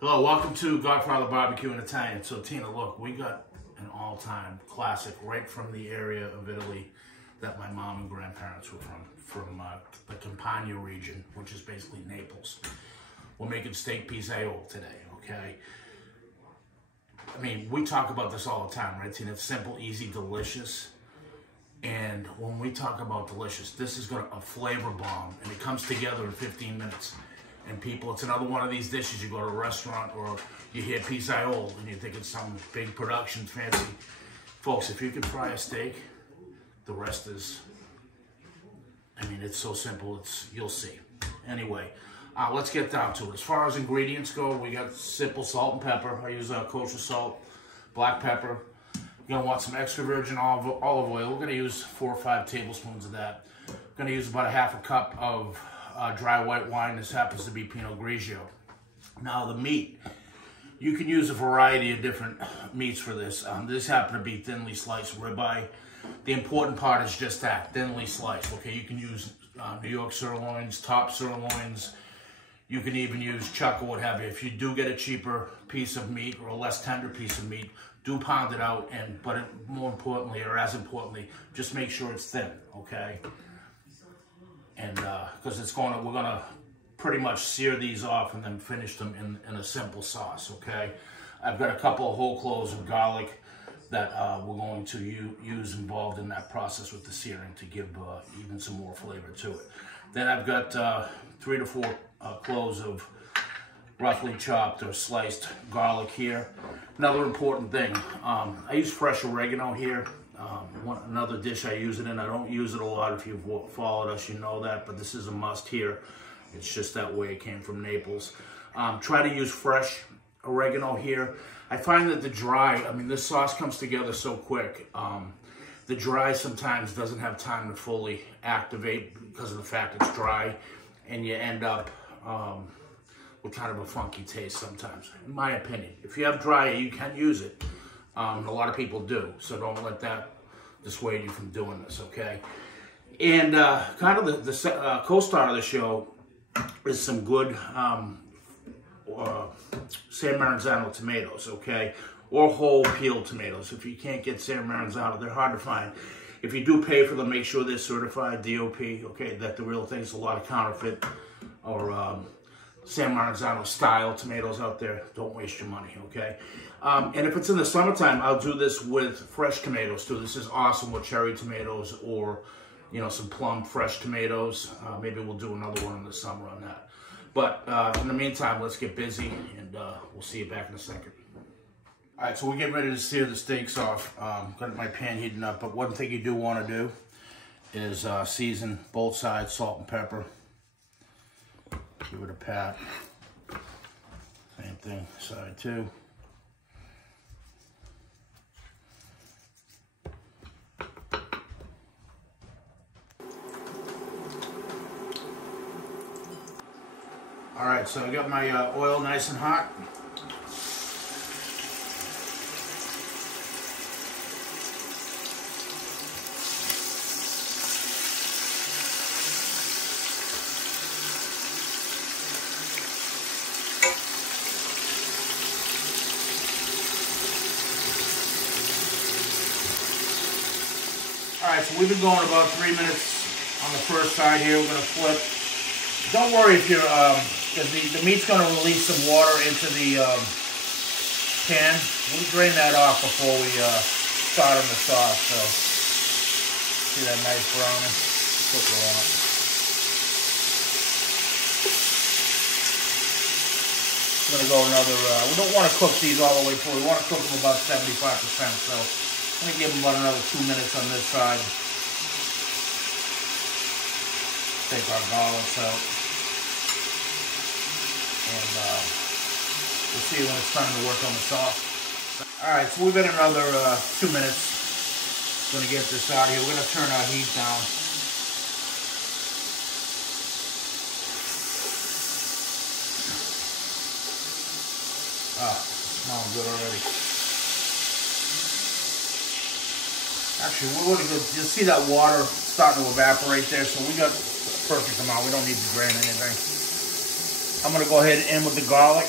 Hello, welcome to Godfather Barbecue and Italian. So Tina, look, we got an all-time classic right from the area of Italy that my mom and grandparents were from the Campania region, which is basically Naples. We're making steak Pizzaiola today, okay? I mean, we talk about this all the time, right, Tina? It's simple, easy, delicious. And when we talk about delicious, this is a flavor bomb, and it comes together in 15 minutes. And people, it's another one of these dishes. You go to a restaurant or you hear Pizzaiola and you think it's some big production, fancy. Folks, if you can fry a steak, the rest is, I mean, it's so simple, you'll see. Anyway, let's get down to it. As far as ingredients go, we got simple salt and pepper. I use kosher salt, black pepper. You're gonna want some extra virgin olive oil. We're gonna use 4 or 5 tablespoons of that. We're gonna use about a half a cup of dry white wine. This happens to be Pinot Grigio. Now the meat, you can use a variety of different meats for this. This happened to be thinly sliced ribeye. The important part is just that, thinly sliced. Okay, you can use New York sirloins, top sirloins. You can even use chuck or what have you. If you do get a cheaper piece of meat or a less tender piece of meat, do pound it out, but more importantly, or as importantly, just make sure it's thin, okay? And because we're gonna pretty much sear these off and then finish them in a simple sauce, okay? I've got a couple of whole cloves of garlic that we're going to use involved in that process with the searing to give even some more flavor to it. Then I've got 3 to 4 cloves of roughly chopped or sliced garlic here. Another important thing, I use fresh oregano here. Another dish I use it in. I don't use it a lot. If you've followed us, you know that, but this is a must here. It's just that way. It came from Naples. Try to use fresh oregano here. I find that the dry, I mean, this sauce comes together so quick. The dry sometimes doesn't have time to fully activate because of the fact it's dry, and you end up with kind of a funky taste sometimes, in my opinion. If you have dry, you can use it. A lot of people do, so don't let that dissuade you from doing this, okay? And kind of the co-star of the show is some good San Marzano tomatoes, okay? Or whole peeled tomatoes. If you can't get San Marzano, they're hard to find. If you do pay for them, make sure they're certified DOP, okay? That the real thing's a lot of counterfeit or San Marzano style tomatoes out there. Don't waste your money, okay? And if it's in the summertime, I'll do this with fresh tomatoes too. This is awesome with cherry tomatoes or, you know, some plum fresh tomatoes. Maybe we'll do another one in the summer on that. But in the meantime, let's get busy and we'll see you back in a second. All right, so we're getting ready to sear the steaks off. Got my pan heating up, but one thing you do want to do is season both sides, salt and pepper. Give it a pat. Same thing, side 2. All right, so I got my oil nice and hot. All right, so we've been going about 3 minutes on the first side here. We're gonna flip. Don't worry if you're, because the meat's gonna release some water into the pan. We drain that off before we start on the sauce. So see that nice browning? That's what we want. We're gonna go another. We don't want to cook these all the way through. We want to cook them about 75%. So I'm gonna give them about another 2 minutes on this side. Take our garlics out. And we'll see when it's time to work on the sauce. All right, so we've got another 2 minutes. Gonna get this out here. We're gonna turn our heat down. Smelling good already. Actually, we're gonna go, you'll see that water starting to evaporate there, so we got a perfect amount. We don't need to drain anything. I'm gonna go ahead and in with the garlic.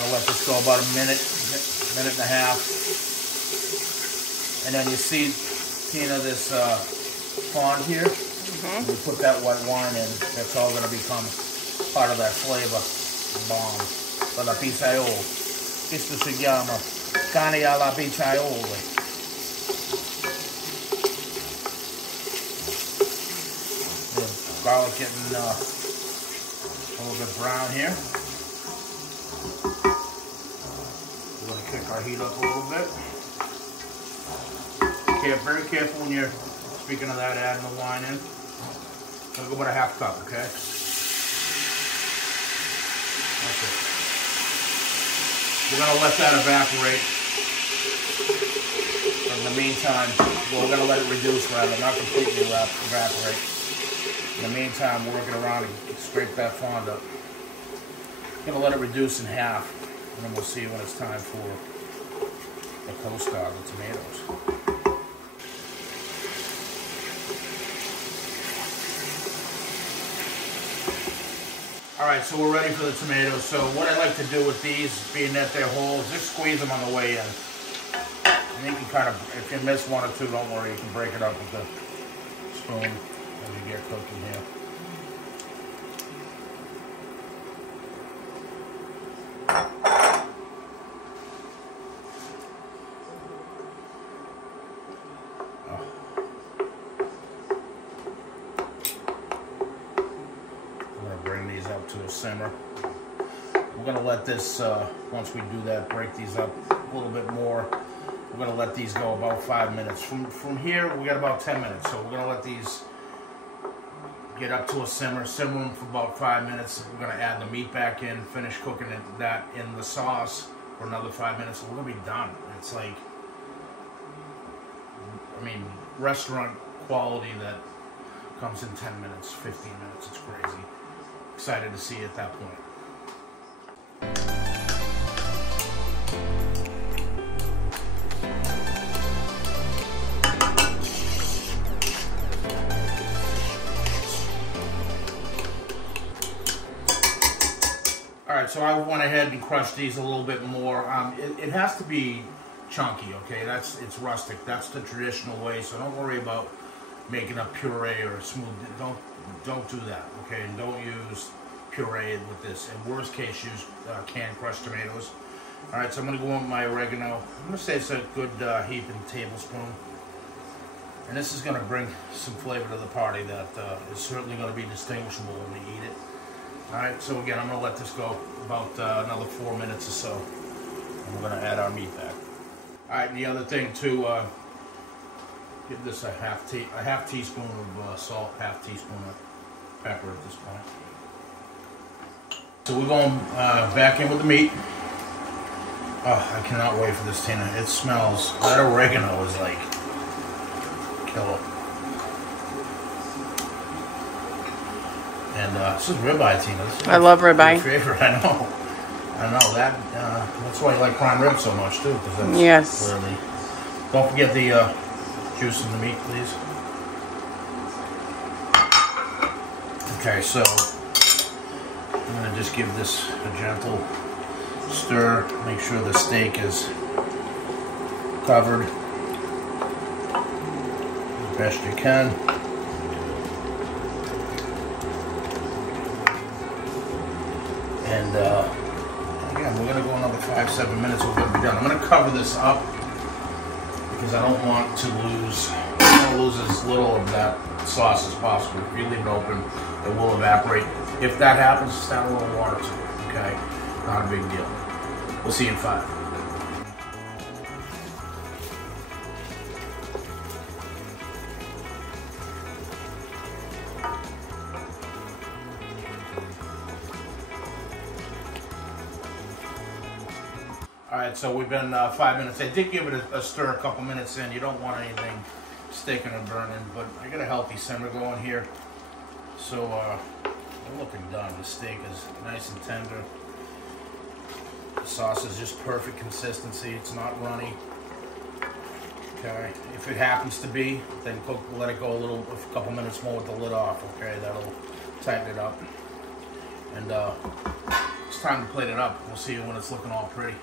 Gonna let this go about a minute and a half. And then you see, Tina, this fond here. We put that white wine in. That's all gonna become part of that flavor bomb for la pizzaiola. Esto se llama carne a la pizzaiola. The garlic getting a little bit brown here. We're going to kick our heat up a little bit. Very careful when you're, speaking of that, adding the wine in. I'm going to go about a half cup, okay? That's it. We're going to let that evaporate. In the meantime, well, we're going to let it reduce rather, not completely evaporate. In the meantime, working around and scrape that fond up. I'm going to let it reduce in half, and then we'll see when it's time for the kosher, the tomatoes. All right, so we're ready for the tomatoes. So what I like to do with these, being that they're whole, is just squeeze them on the way in. And you can kind of, if you miss one or two, don't worry, you can break it up with the spoon as you get cooking here. To a simmer. We're going to let this, once we do that, break these up a little bit more. We're going to let these go about 5 minutes. From here, we got about 10 minutes. So we're going to let these get up to a simmer them for about 5 minutes. We're going to add the meat back in, finish cooking that in the sauce for another 5 minutes. We're going to be done. It's like, I mean, restaurant quality that comes in 10 minutes, 15 minutes. It's crazy. Excited to see you at that point. All right, so I went ahead and crushed these a little bit more. It has to be chunky, okay? It's rustic. That's the traditional way. So don't worry about making a puree or a smooth. Don't do that, okay? And don't use puree with this. In worst case, use canned crushed tomatoes. All right, so I'm going to go in with my oregano. I'm going to say it's a good heaping tablespoon. And this is going to bring some flavor to the party that is certainly going to be distinguishable when we eat it. All right, so again, I'm going to let this go about another 4 minutes or so. And we're going to add our meat back. All right, and the other thing too, give this a half teaspoon of salt, half teaspoon of pepper at this point. So we're going back in with the meat. Oh, I cannot wait for this, Tina. It smells, that oregano is like killer. And this is ribeye, Tina. This is I love ribeye. My favorite, I know. That. That's why you like prime rib so much too, because that's yes. Clearly. Don't forget the juice in the meat, please. Okay, so I'm going to just give this a gentle stir. Make sure the steak is covered as best you can. And again, we're going to go another 5-7 minutes. We're going to be done. I'm going to cover this up because I don't want to lose. I want to lose as little of that sauce as possible. If you leave it open, it will evaporate. If that happens, just add a little water to it. Okay, not a big deal. We'll see you in 5. All right, so we've been 5 minutes. I did give it a stir a couple minutes in. You don't want anything sticking or burning, but I got a healthy simmer going here. So we're looking done. The steak is nice and tender. The sauce is just perfect consistency. It's not runny. Okay, if it happens to be, then let it go a couple minutes more with the lid off. Okay, that'll tighten it up. And it's time to plate it up. We'll see you when it's looking all pretty.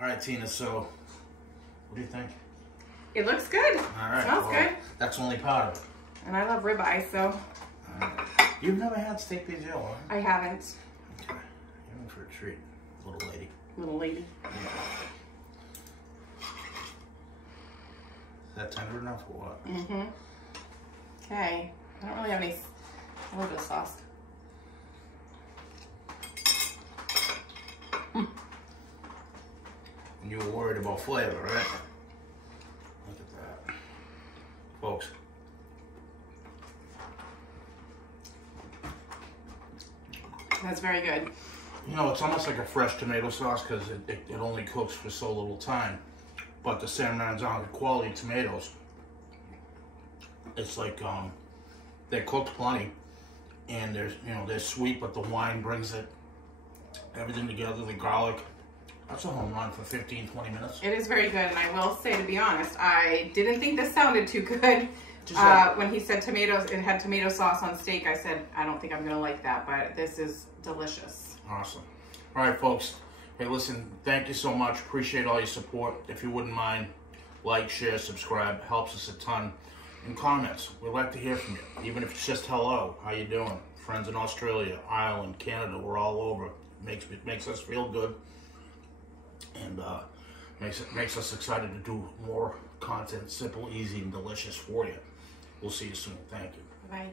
All right, Tina, so what do you think? It looks good. All right. Smells good. That's only part of it. And I love ribeye, so. All right. You've never had steak pizzaiola, huh? I haven't. Okay. You're in for a treat, little lady. Little lady. Yeah. Is that tender enough or what? Mm-hmm. Okay. I don't really have any, a little bit of sauce. And you were worried about flavor, right? Look at that. Folks. That's very good. You know, it's almost like a fresh tomato sauce because it only cooks for so little time. But the San Marzano quality tomatoes, it's like they're cooked plenty, and they're sweet, but the wine brings everything together. The garlic, that's a home run for 15, 20 minutes. It is very good, and I will say, to be honest, I didn't think this sounded too good. When he said tomatoes, it had tomato sauce on steak, I said, I don't think I'm gonna like that, but this is delicious. Awesome. All right, folks. Hey, listen, thank you so much. Appreciate all your support. If you wouldn't mind, like, share, subscribe. Helps us a ton. And comments. We'd like to hear from you. Even if it's just hello. How you doing? Friends in Australia, Ireland, Canada, we're all over. It makes us feel good. And makes us excited to do more content. Simple, easy, and delicious for you. We'll see you soon. Thank you. Bye.